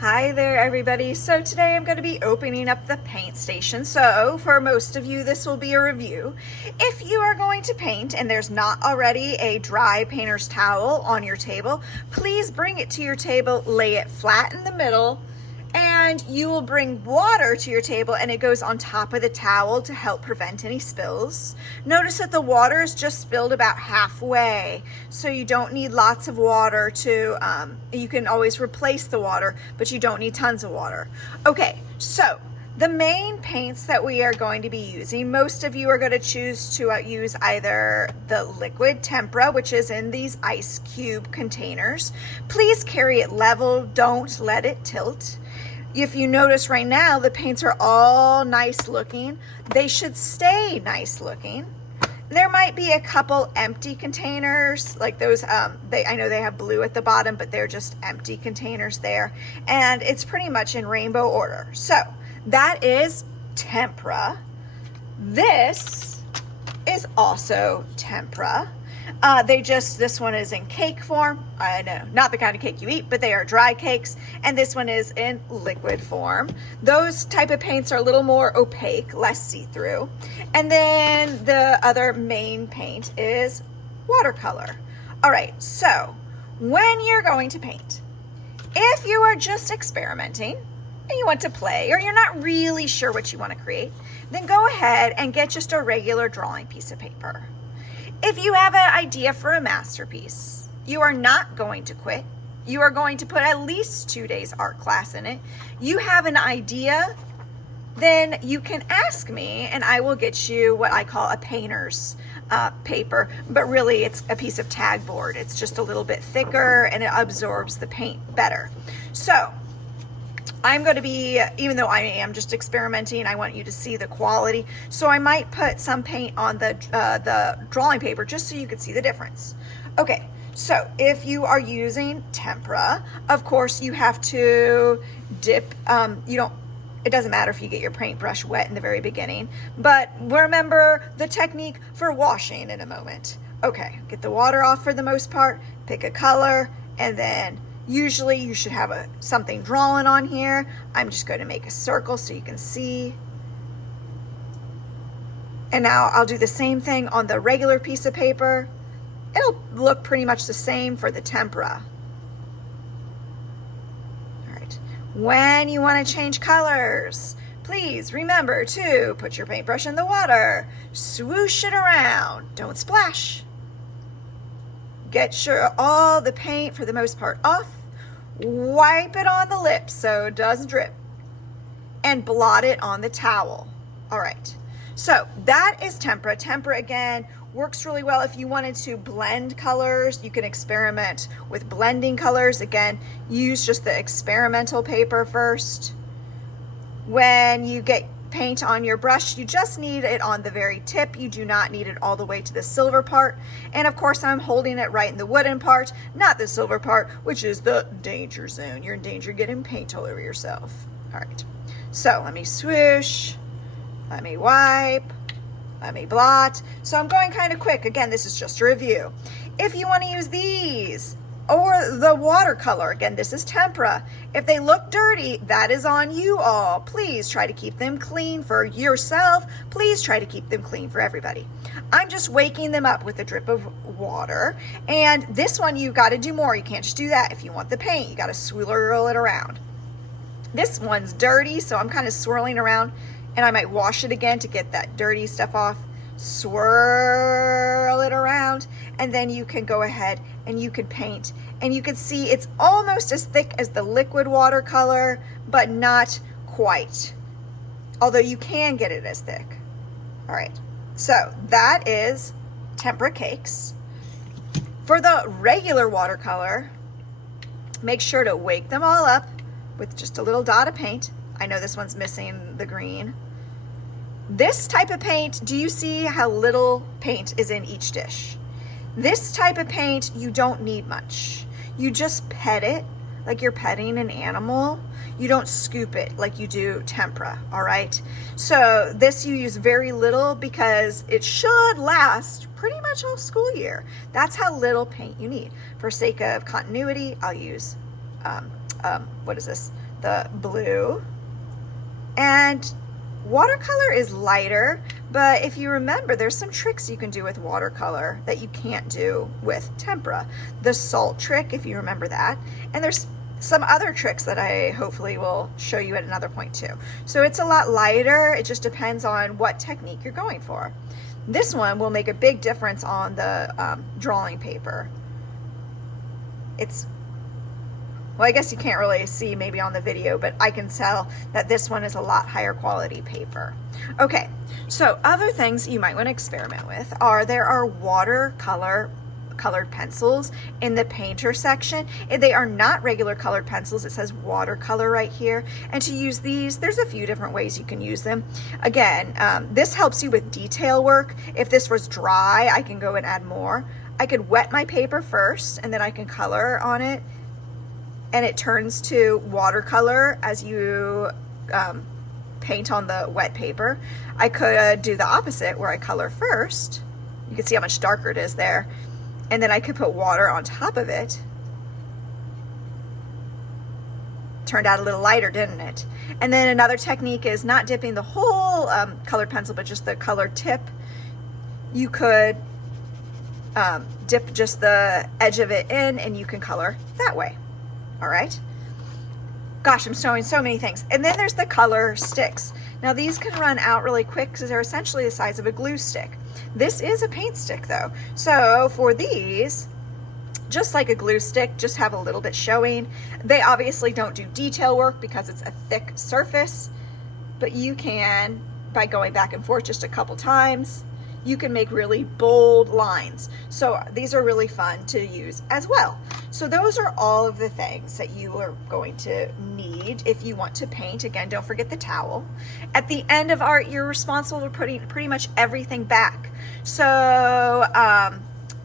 Hi there everybody. So today I'm going to be opening up the paint station. So for most of you this will be a review. If you are going to paint and there's not already a dry painter's towel on your table, please bring it to your table, lay it flat in the middle, and you will bring water to your table and it goes on top of the towel to help prevent any spills. Notice that the water is just filled about halfway, so you don't need lots of water to, you can always replace the water, but you don't need tons of water. Okay, so the main paints that we are going to be using, most of you are going to choose to use either the liquid tempera, which is in these ice cube containers. Please carry it level, don't let it tilt. If you notice right now, the paints are all nice looking. They should stay nice looking. There might be a couple empty containers, like those, I know they have blue at the bottom, but they're just empty containers there. And it's pretty much in rainbow order. So that is tempera. This is also tempera. This one is in cake form. I know, not the kind of cake you eat, but they are dry cakes. And this one is in liquid form. Those type of paints are a little more opaque, less see-through. And then the other main paint is watercolor. All right, so when you're going to paint, if you are just experimenting and you want to play, or you're not really sure what you want to create, then go ahead and get just a regular drawing piece of paper. If you have an idea for a masterpiece, you are not going to quit. You are going to put at least 2 days art class in it. You have an idea, then you can ask me and I will get you what I call a painter's paper, but really it's a piece of tag board. It's just a little bit thicker and it absorbs the paint better. So I'm going to be, even though I am just experimenting, I want you to see the quality. So I might put some paint on the drawing paper just so you can see the difference. Okay, so if you are using tempera, of course you have to dip, it doesn't matter if you get your paintbrush wet in the very beginning, but remember the technique for washing in a moment. Okay, get the water off for the most part, pick a color, and then usually you should have something drawn on here. I'm just going to make a circle so you can see. And now I'll do the same thing on the regular piece of paper. It'll look pretty much the same for the tempera. All right. When you want to change colors, please remember to put your paintbrush in the water, swoosh it around, don't splash. Get sure all the paint for the most part off. Wipe it on the lips so it doesn't drip, and blot it on the towel. All right, so that is tempera. Tempera, again, works really well if you wanted to blend colors. You can experiment with blending colors. Again, use just the experimental paper first. When you get paint on your brush, you just need it on the very tip. You do not need it all the way to the silver part. And of course I'm holding it right in the wooden part, not the silver part, which is the danger zone. You're in danger getting paint all over yourself. All right, so let me swoosh, let me wipe, let me blot. So I'm going kind of quick. Again, this is just a review. If you want to use these or the watercolor, again, this is tempera. If they look dirty, that is on you all. Please try to keep them clean for yourself. Please try to keep them clean for everybody. I'm just waking them up with a drip of water. And this one, you got to do more. You can't just do that. If you want the paint, you got to swirl it around. This one's dirty, so I'm kind of swirling around, and I might wash it again to get that dirty stuff off. Swirl it around, and then you can go ahead and you can paint, and you can see it's almost as thick as the liquid watercolor, but not quite, although you can get it as thick. All right, so that is tempera cakes. For the regular watercolor, make sure to wake them all up with just a little dot of paint. I know this one's missing the green. This type of paint, do you see how little paint is in each dish? This type of paint, you don't need much. You just pet it like you're petting an animal. You don't scoop it like you do tempera, all right? So this you use very little because it should last pretty much all school year. That's how little paint you need. For sake of continuity, I'll use what is this? the blue. And watercolor is lighter, but if you remember, there's some tricks you can do with watercolor that you can't do with tempera. The salt trick, if you remember that, and there's some other tricks that I hopefully will show you at another point too. So it's a lot lighter. It just depends on what technique you're going for. This one will make a big difference on the drawing paper. Well, I guess you can't really see maybe on the video, but I can tell that this one is a lot higher quality paper. Okay, so other things you might want to experiment with are there are watercolor colored pencils in the painter section. They are not regular colored pencils. It says watercolor right here. And to use these, there's a few different ways you can use them. Again, this helps you with detail work. If this was dry, I can go and add more. I could wet my paper first and then I can color on it, and it turns to watercolor as you paint on the wet paper. I could do the opposite where I color first. You can see how much darker it is there. And then I could put water on top of it. Turned out a little lighter, didn't it? And then another technique is not dipping the whole colored pencil, but just the colored tip. You could dip just the edge of it in and you can color that way. All right. Gosh, I'm showing so many things. And then there's the color sticks. Now these can run out really quick because they're essentially the size of a glue stick. This is a paint stick though. So for these, just like a glue stick, just have a little bit showing. They obviously don't do detail work because it's a thick surface, but you can, by going back and forth just a couple times, you can make really bold lines. So these are really fun to use as well. So those are all of the things that you are going to need if you want to paint. Again, don't forget the towel. At the end of art, you're responsible for putting pretty much everything back. So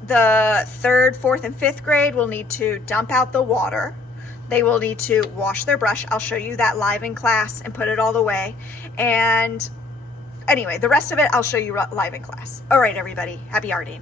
the 3rd, 4th, and 5th grade will need to dump out the water. They will need to wash their brush. I'll show you that live in class and put it all away. And anyway, the rest of it I'll show you live in class. All right, everybody, happy arting.